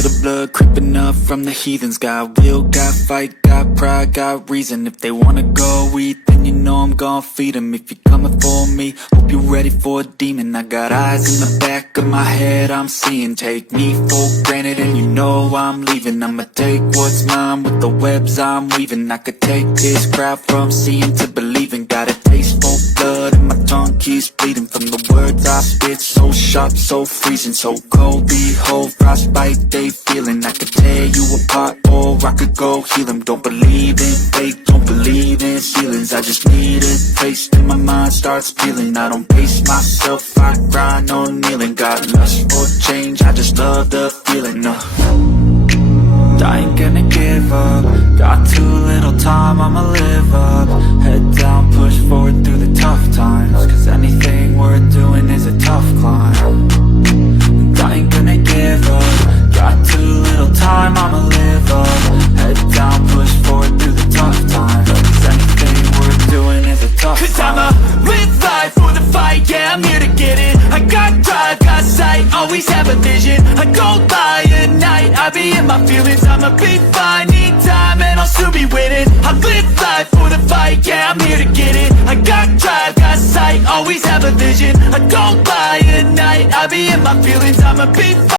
feel the blood creeping up from the heathens. Got will, got fight, got pride, got reason. If they wanna go eat, then you know I'm gon' feed them. If you're coming for me, hope you're ready for a demon. I got eyes in the back of my head, I'm seeing. Take me for granted and you know I'm leaving. I'ma take what's mine with the webs I'm weaving. I could take this crowd from seeing to believing. Got a taste for blood and my tongue keeps bleeding from the words I spit. So sharp, so freezing, so cold. Behold, frostbite they feeling. I could tear you apart or I could go heal them. Don't believe in fate, don't believe in ceilings. I just need a taste and my mind starts peeling. I don't pace myself, I grind on kneeling. Got lust for change, I just love the feeling. I ain't gonna give up. Got too little time, I'ma live up. Head down, push forward through the tough times. Cause anything worth doing is a tough climb. And I ain't gonna give up. Got too little time, I'ma live up. Head down, push forward through the tough times. Cause anything worth doing is a tough climb. Cause I'ma live life for the fight, yeah, I'm here to get it. I got drive, got sight, always have a vision. I go by at night, I be in my feelings. I'ma be fine, need time and I'll soon be winning. I live life for the fight, yeah, I'm here to get it. I got drive, got sight, always have a vision. I go by at night, I be in my feelings. I'ma be fine.